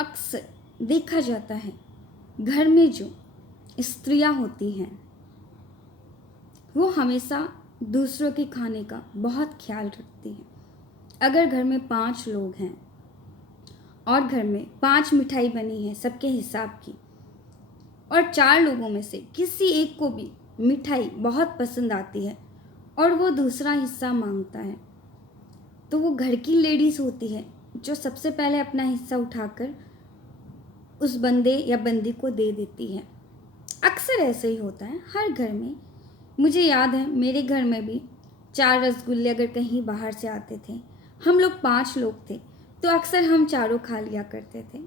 अक्सर देखा जाता है घर में जो स्त्रियां होती हैं वो हमेशा दूसरों के खाने का बहुत ख्याल रखती हैं। अगर घर में 5 लोग हैं और घर में 5 मिठाई बनी है सबके हिसाब की, और 4 लोगों में से किसी एक को भी मिठाई बहुत पसंद आती है और वो दूसरा हिस्सा मांगता है, तो वो घर की लेडीज़ होती है जो सबसे पहले अपना हिस्सा उठाकर उस बंदे या बंदी को दे देती है। अक्सर ऐसे ही होता है हर घर में। मुझे याद है मेरे घर में भी 4 रसगुल्ले अगर कहीं बाहर से आते थे, हम लोग 5 लोग थे, तो अक्सर हम चारों खा लिया करते थे।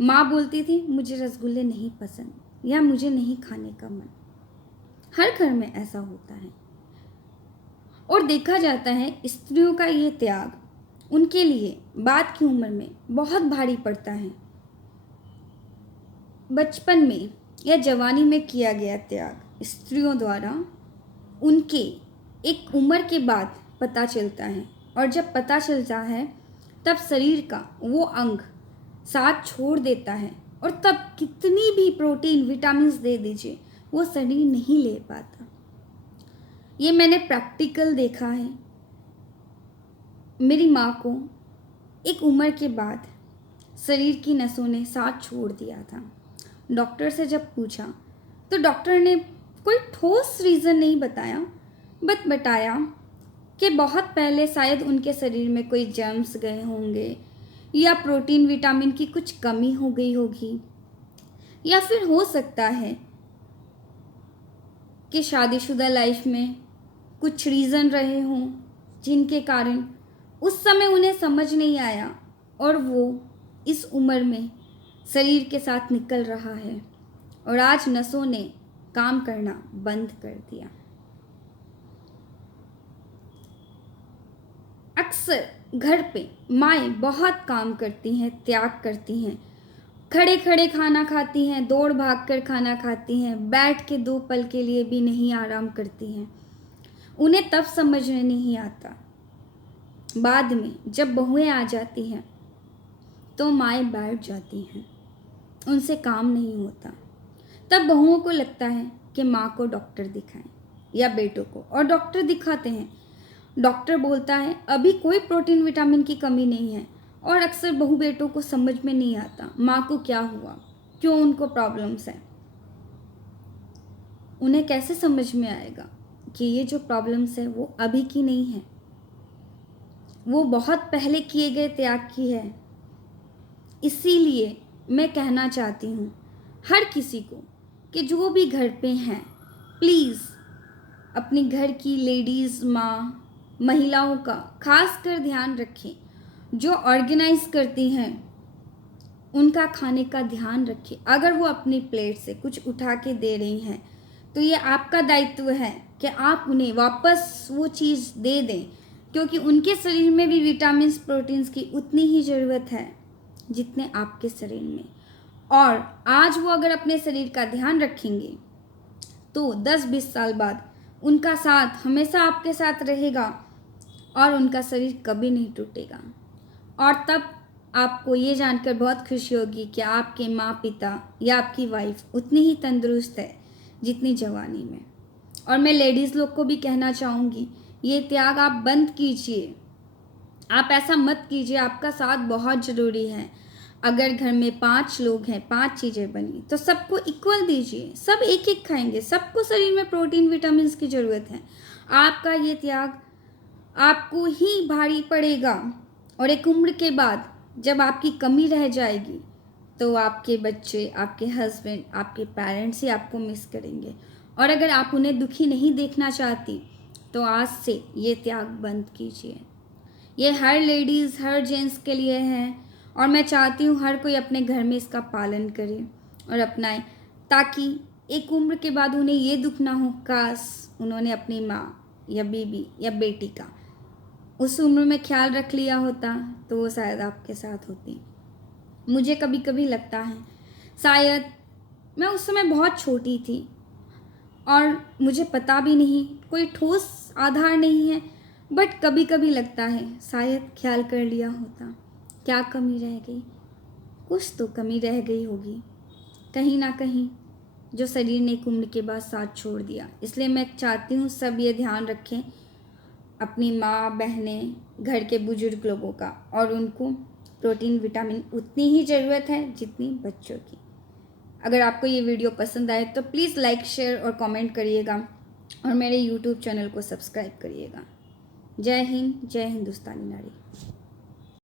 माँ बोलती थी मुझे रसगुल्ले नहीं पसंद या मुझे नहीं खाने का मन। हर घर में ऐसा होता है और देखा जाता है स्त्रियों का ये त्याग उनके लिए बाद की उम्र में बहुत भारी पड़ता है। बचपन में या जवानी में किया गया त्याग स्त्रियों द्वारा उनके एक उम्र के बाद पता चलता है, और जब पता चलता है तब शरीर का वो अंग साथ छोड़ देता है, और तब कितनी भी प्रोटीन विटामिन्स दे दीजिए वो शरीर नहीं ले पाता। ये मैंने प्रैक्टिकल देखा है। मेरी माँ को एक उम्र के बाद शरीर की नसों ने साथ छोड़ दिया था। डॉक्टर से जब पूछा तो डॉक्टर ने कोई ठोस रीज़न नहीं बताया, बट बताया कि बहुत पहले शायद उनके शरीर में कोई जर्म्स गए होंगे या प्रोटीन विटामिन की कुछ कमी हो गई होगी, या फिर हो सकता है कि शादीशुदा लाइफ में कुछ रीज़न रहे हों जिनके कारण उस समय उन्हें समझ नहीं आया और वो इस उम्र में शरीर के साथ निकल रहा है और आज नसों ने काम करना बंद कर दिया। अक्सर घर पे माएँ बहुत काम करती हैं, त्याग करती हैं, खड़े खड़े खाना खाती हैं, दौड़ भाग कर खाना खाती हैं, बैठ के 2 पल के लिए भी नहीं आराम करती हैं। उन्हें तब समझ में नहीं आता, बाद में जब बहुएं आ जाती हैं तो माएँ बैठ जाती हैं, उनसे काम नहीं होता। तब बहुओं को लगता है कि माँ को डॉक्टर दिखाएं या बेटों को, और डॉक्टर दिखाते हैं। डॉक्टर बोलता है अभी कोई प्रोटीन विटामिन की कमी नहीं है, और अक्सर बहू बेटों को समझ में नहीं आता माँ को क्या हुआ, क्यों उनको प्रॉब्लम्स है। उन्हें कैसे समझ में आएगा कि ये जो प्रॉब्लम्स है वो अभी की नहीं है, वो बहुत पहले किए गए त्याग की है। इसीलिए मैं कहना चाहती हूँ हर किसी को कि जो भी घर पे हैं प्लीज़ अपनी घर की लेडीज़ माँ महिलाओं का खास कर ध्यान रखें। जो ऑर्गेनाइज करती हैं उनका खाने का ध्यान रखें। अगर वो अपनी प्लेट से कुछ उठा के दे रही हैं तो ये आपका दायित्व है कि आप उन्हें वापस वो चीज़ दे दें, क्योंकि उनके शरीर में भी विटामिन्स प्रोटीन्स की उतनी ही ज़रूरत है जितने आपके शरीर में। और आज वो अगर अपने शरीर का ध्यान रखेंगे तो 10-20 साल बाद उनका साथ हमेशा आपके साथ रहेगा और उनका शरीर कभी नहीं टूटेगा। और तब आपको ये जानकर बहुत खुशी होगी कि आपके माँ पिता या आपकी वाइफ उतनी ही तंदुरुस्त है जितनी जवानी में। और मैं लेडीज़ लोग को भी कहना चाहूँगी ये त्याग आप बंद कीजिए। आप ऐसा मत कीजिए, आपका साथ बहुत ज़रूरी है। अगर घर में 5 लोग हैं, 5 चीज़ें बनी तो सबको इक्वल दीजिए, सब एक एक खाएंगे, सबको शरीर में प्रोटीन विटामिन की ज़रूरत है। आपका ये त्याग आपको ही भारी पड़ेगा, और एक उम्र के बाद जब आपकी कमी रह जाएगी तो आपके बच्चे, आपके हस्बैंड, आपके पेरेंट्स ही आपको मिस करेंगे। और अगर आप उन्हें दुखी नहीं देखना चाहती तो आज से ये त्याग बंद कीजिए। ये हर लेडीज़ हर जेंट्स के लिए है, और मैं चाहती हूँ हर कोई अपने घर में इसका पालन करे और अपनाए, ताकि एक उम्र के बाद उन्हें ये दुख ना हो काश उन्होंने अपनी माँ या बीबी या बेटी का उस उम्र में ख्याल रख लिया होता तो वो शायद आपके साथ होती। मुझे कभी कभी लगता है शायद मैं उस समय बहुत छोटी थी और मुझे पता भी नहीं, कोई ठोस आधार नहीं है, बट कभी कभी लगता है शायद ख्याल कर लिया होता। क्या कमी रह गई, कुछ तो कमी रह गई होगी कहीं ना कहीं, जो शरीर ने एक उम्र के बाद साथ छोड़ दिया। इसलिए मैं चाहती हूँ सब ये ध्यान रखें अपनी माँ, बहनें, घर के बुजुर्ग लोगों का, और उनको प्रोटीन विटामिन उतनी ही ज़रूरत है जितनी बच्चों की। अगर आपको ये वीडियो पसंद आए तो प्लीज़ लाइक, शेयर और कमेंट करिएगा, और मेरे यूट्यूब चैनल को सब्सक्राइब करिएगा। जय हिंद, जय हिंदुस्तानी नारी।